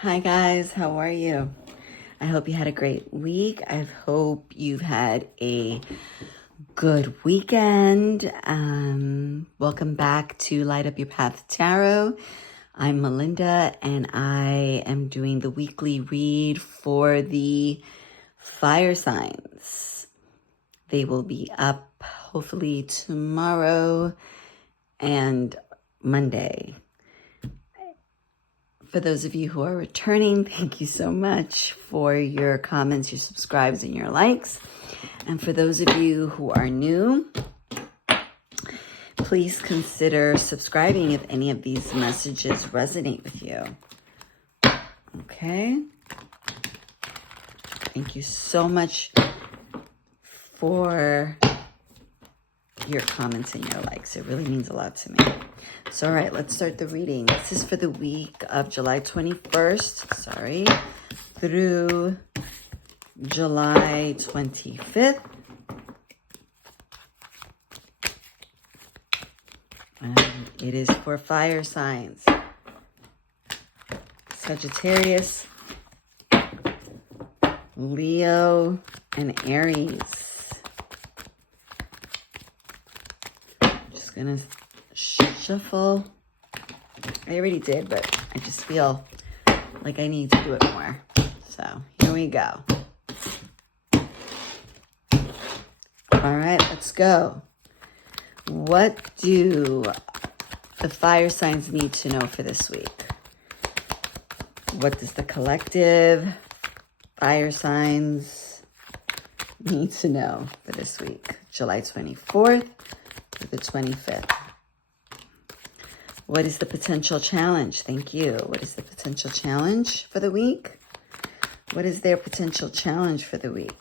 Hi guys, how are you? I hope you had a great week. I hope you've had a good weekend. Welcome back to Light Up Your Path Tarot. I'm Melinda and I am doing the weekly read for the fire signs. They will be up hopefully tomorrow and Monday. For those of you who are returning, thank you so much for your comments, your subscribes, and your likes. And for those of you who are new, please consider subscribing if any of these messages resonate with you. Okay? Thank you so much for your comments and your likes. It really means a lot to me. So, all right, let's start the reading. This is for the week of July 21st, through July 25th. And it is for fire signs. Sagittarius, Leo, and Aries. Just gonna shuffle. I already did, but I just feel like I need to do it more. So here we go. All right, let's go. What do the fire signs need to know for this week? What does the collective fire signs need to know for this week? July 24th to the 25th. What is the potential challenge? Thank you. What is the potential challenge for the week? What is their potential challenge for the week?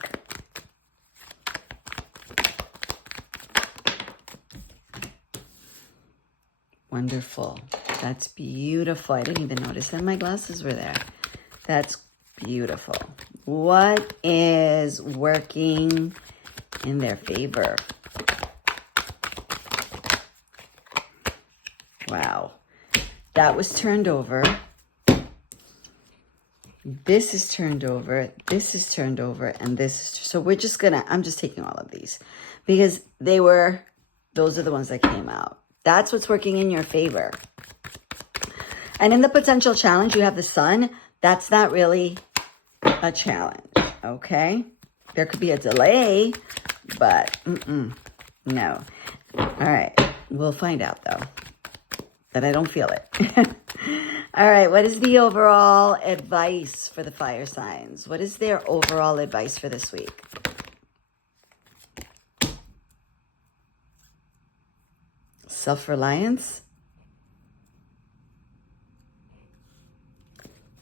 Wonderful. That's beautiful. I didn't even notice that my glasses were there. That's beautiful. What is working in their favor? Wow. That was turned over. This is turned over. This is turned over. And this is... So we're just going to... I'm just taking all of these. Because those are the ones that came out. That's what's working in your favor. And in the potential challenge, you have the sun. That's not really a challenge. Okay? There could be a delay. But, no. All right. We'll find out, though. That I don't feel it. All right, what is the overall advice for the fire signs? What is their overall advice for this week? Self-reliance.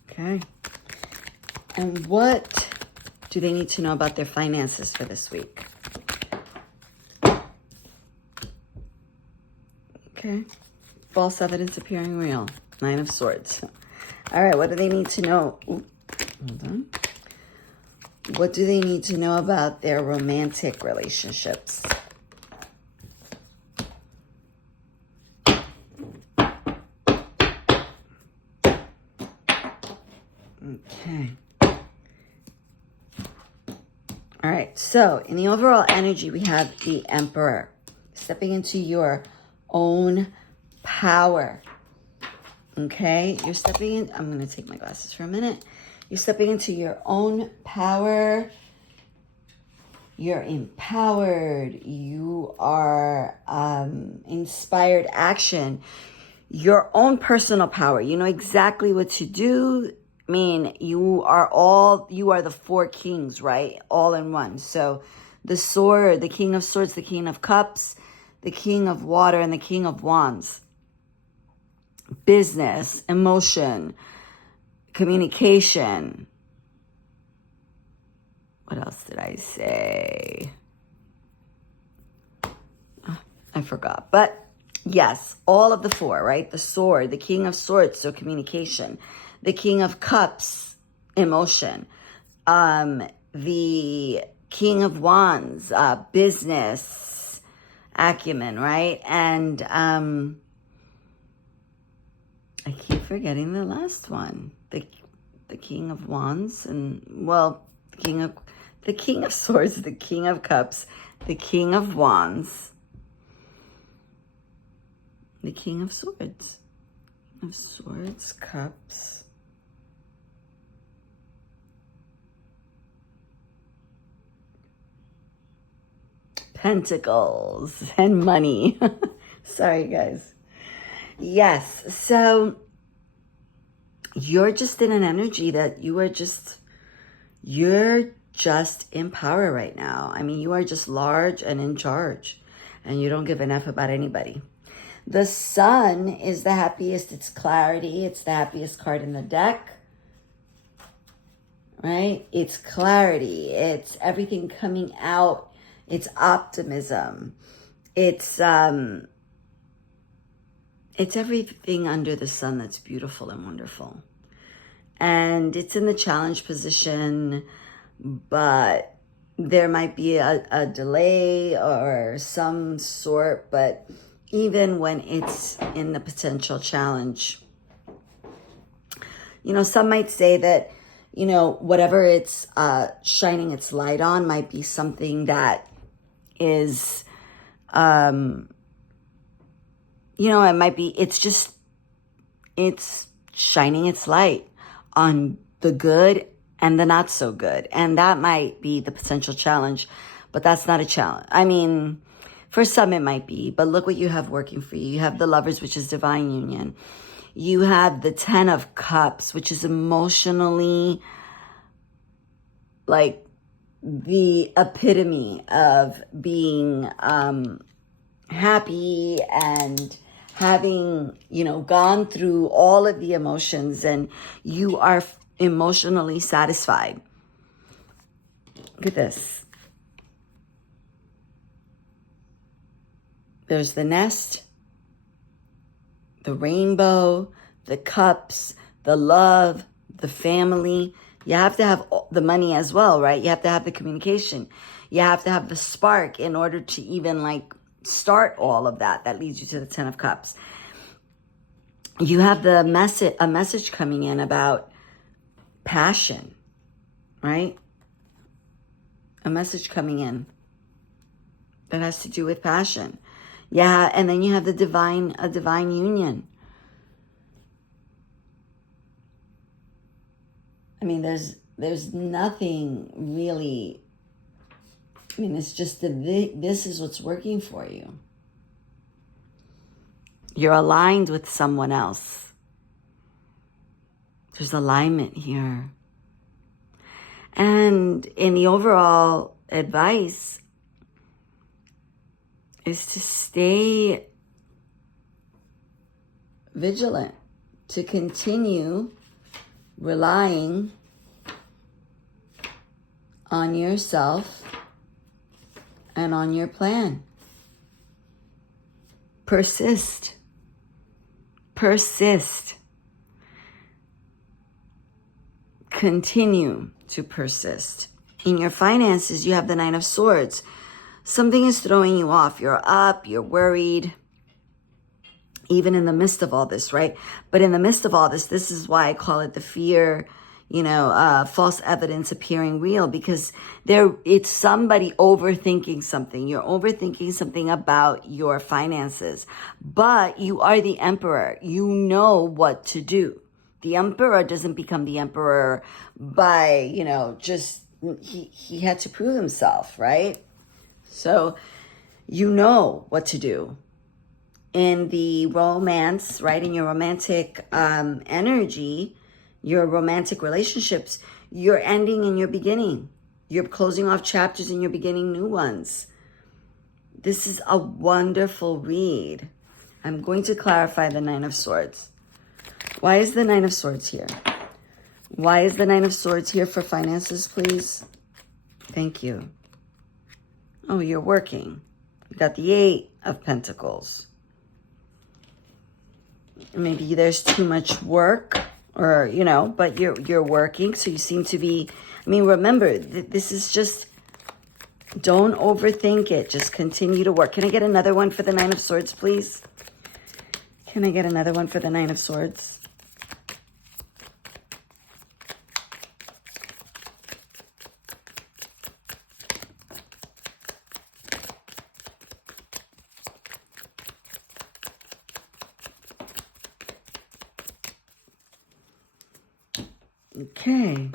Okay. And what do they need to know about their finances for this week? Okay. False evidence appearing real. 9 of Swords. All right, what do they need to know? Ooh, hold on. What do they need to know about their romantic relationships? Okay. All right, so in the overall energy, we have the Emperor stepping into your own power. Okay, you're stepping in. I'm going to take my glasses for a minute. You're stepping into your own power. You're empowered. You are inspired action. Your own personal power. You know exactly what to do. I mean, you are the 4 kings, right? All in one. So the sword, the King of Swords, the King of Cups, the King of Water, and the King of Wands. Business, emotion, communication. What else did I say? Oh, I forgot. But yes, all of the 4, right? The sword, the King of Swords, so communication. The King of Cups, emotion. The King of Wands, business, acumen, right? And I keep forgetting the last one. the King of Wands, and well, the King of Swords, the King of Cups, the King of Wands, the King of Swords, Cups, Pentacles, and money. Sorry, guys. Yes, so you're just in an energy that you're just in power right now. I mean, you are just large and in charge, and you don't give an F about anybody. The Sun is the happiest. It's clarity. It's the happiest card in the deck, right? It's clarity. It's everything coming out. It's optimism. It's everything under the sun that's beautiful and wonderful. And it's in the challenge position, but there might be a delay or some sort, but even when it's in the potential challenge, you know, some might say that, you know, whatever it's shining its light on might be something that is, you know, it might be, it's shining its light on the good and the not so good. And that might be the potential challenge, but that's not a challenge. I mean, for some it might be, but look what you have working for you. You have the Lovers, which is divine union. You have the Ten of Cups, which is emotionally like the epitome of being happy and having, you know, gone through all of the emotions, and you are emotionally satisfied. Look at this. There's the nest, the rainbow, the cups, the love, the family. You have to have the money as well, right? You have to have the communication. You have to have the spark in order to even like start all of that. That leads you to the Ten of Cups. You have a message coming in about passion, right? A message coming in that has to do with passion. Yeah, and then you have a divine union. I mean, there's nothing really. I mean, it's just that this is what's working for you. You're aligned with someone else. There's alignment here. And in the overall advice is to stay vigilant, to continue relying on yourself and on your plan. Persist. Continue to persist. In your finances, you have the Nine of Swords. Something is throwing you off. You're up, you're worried, even in the midst of all this, right? But in the midst of all this, this is why I call it the fear, false evidence appearing real, because it's somebody overthinking something. You're overthinking something about your finances, but you are the emperor. You know what to do. The emperor doesn't become the emperor by, he had to prove himself, right? So you know what to do. In the romance, right, in your romantic energy, your romantic relationships, you're ending and you're beginning. You're closing off chapters and you're beginning new ones. This is a wonderful read. I'm going to clarify the Nine of Swords. Why is the Nine of Swords here? Why is the Nine of Swords here for finances, please? Thank you. Oh, you're working. You got the Eight of Pentacles. Maybe there's too much work, or, but you're working, so you seem to be, remember, this is just, don't overthink it. Just continue to work. Can I get another one for the Nine of Swords, please? Can I get another one for the Nine of Swords? Okay.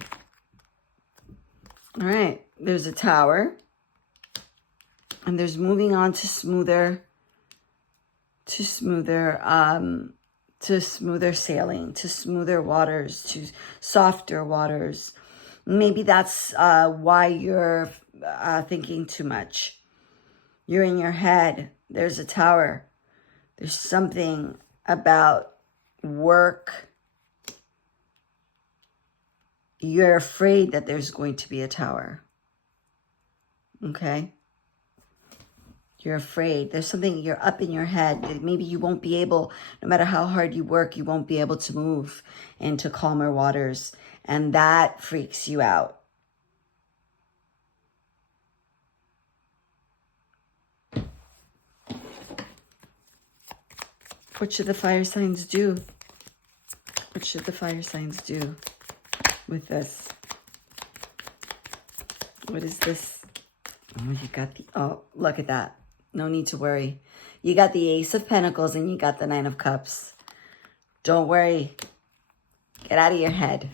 All right. There's a tower. And there's moving on to smoother sailing, to smoother waters, to softer waters. Maybe that's why you're thinking too much. You're in your head. There's a tower. There's something about work. You're afraid that there's going to be a tower. Okay? You're afraid. There's something, you're up in your head. Maybe you won't be able, no matter how hard you work, you won't be able to move into calmer waters. And that freaks you out. What should the fire signs do? What should the fire signs do with this? What is this? Oh, you got the, oh, look at that. No need to worry. You got the Ace of Pentacles and you got the Nine of Cups. Don't worry. Get out of your head.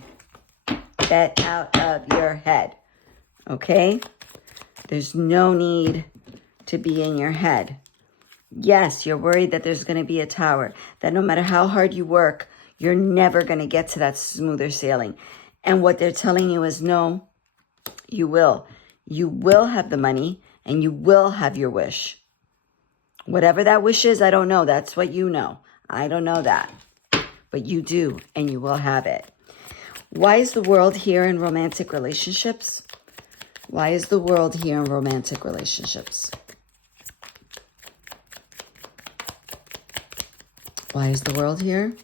Get out of your head. Okay? There's no need to be in your head. Yes, you're worried that there's going to be a tower. That no matter how hard you work, you're never going to get to that smoother sailing. And what they're telling you is no, you will. You will have the money and you will have your wish. Whatever that wish is, I don't know. That's what you know. I don't know that. But you do, and you will have it. Why is the world here in romantic relationships? Why is the world here in romantic relationships? Why is the world here?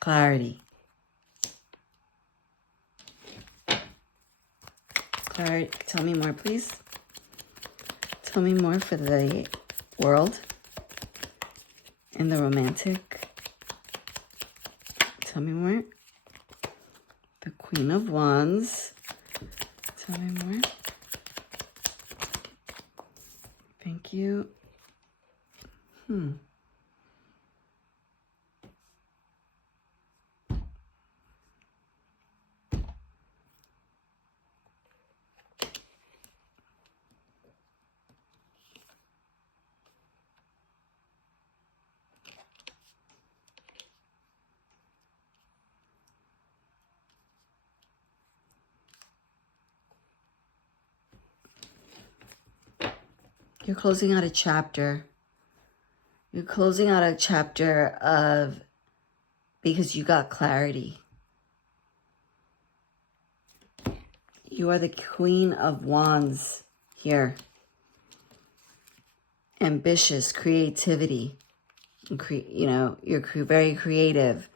Clarity. Clarity. Tell me more, please. Tell me more for the world and the romantic. Tell me more. The Queen of Wands. Tell me more. Thank you. You're closing out a chapter. You're closing out a chapter of, because you got clarity. You are the Queen of Wands here. Ambitious, creativity. You know, you're very creative.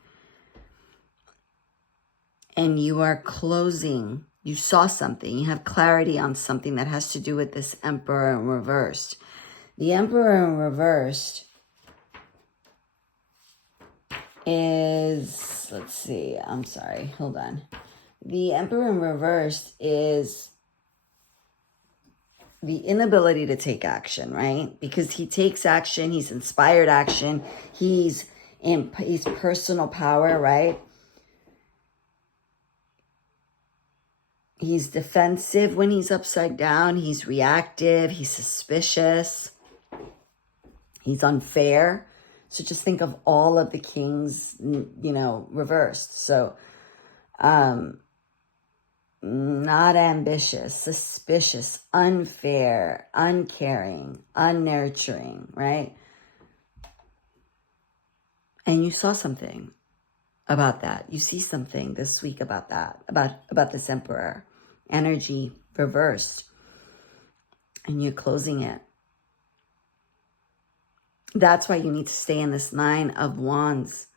And you are closing. You saw something. You have clarity on something that has to do with this Emperor in reversed. The Emperor in reversed is, let's see, I'm sorry, hold on. The Emperor in reversed is the inability to take action, right? Because he takes action, he's inspired action, he's personal power, right? He's defensive when he's upside down. He's reactive. He's suspicious. He's unfair. So just think of all of the kings, you know, reversed. So, not ambitious, suspicious, unfair, uncaring, unnurturing, right? And you saw something about that. You see something this week about that, about this Emperor. Energy reversed. And you're closing it. That's why you need to stay in this Nine of Wands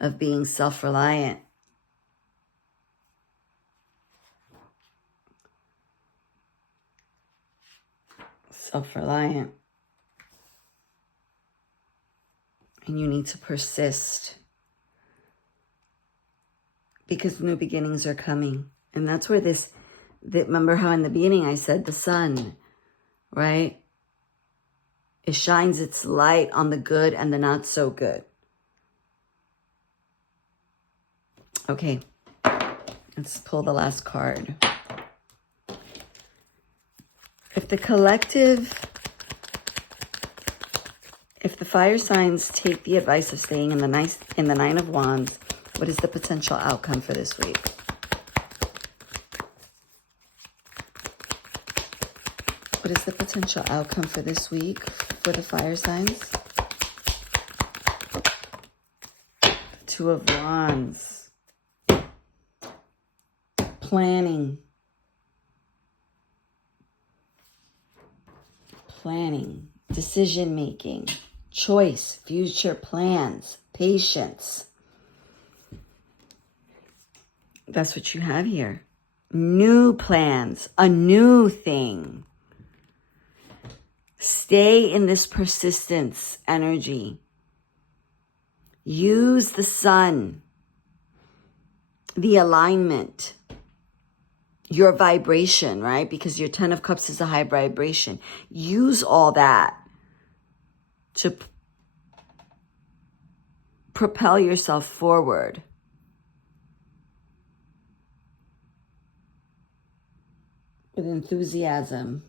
of being self-reliant. Self-reliant. And you need to persist. Because new beginnings are coming. And that's where remember how in the beginning I said the sun, right? It shines its light on the good and the not so good. Okay, let's pull the last card. If the collective, if the fire signs take the advice of staying in the Nine of Wands, what is the potential outcome for this week? What is the potential outcome for this week for the fire signs? Two of Wands. Planning. Planning. Decision-making. Choice. Future plans. Patience. That's what you have here. New plans. A new thing. Stay in this persistence energy. Use the sun, the alignment, your vibration, right? Because your 10 of Cups is a high vibration. Use all that to propel yourself forward. With enthusiasm.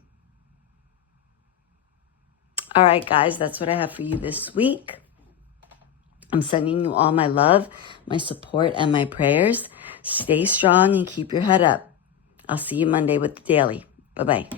All right, guys, that's what I have for you this week. I'm sending you all my love, my support, and my prayers. Stay strong and keep your head up. I'll see you Monday with the daily. Bye-bye.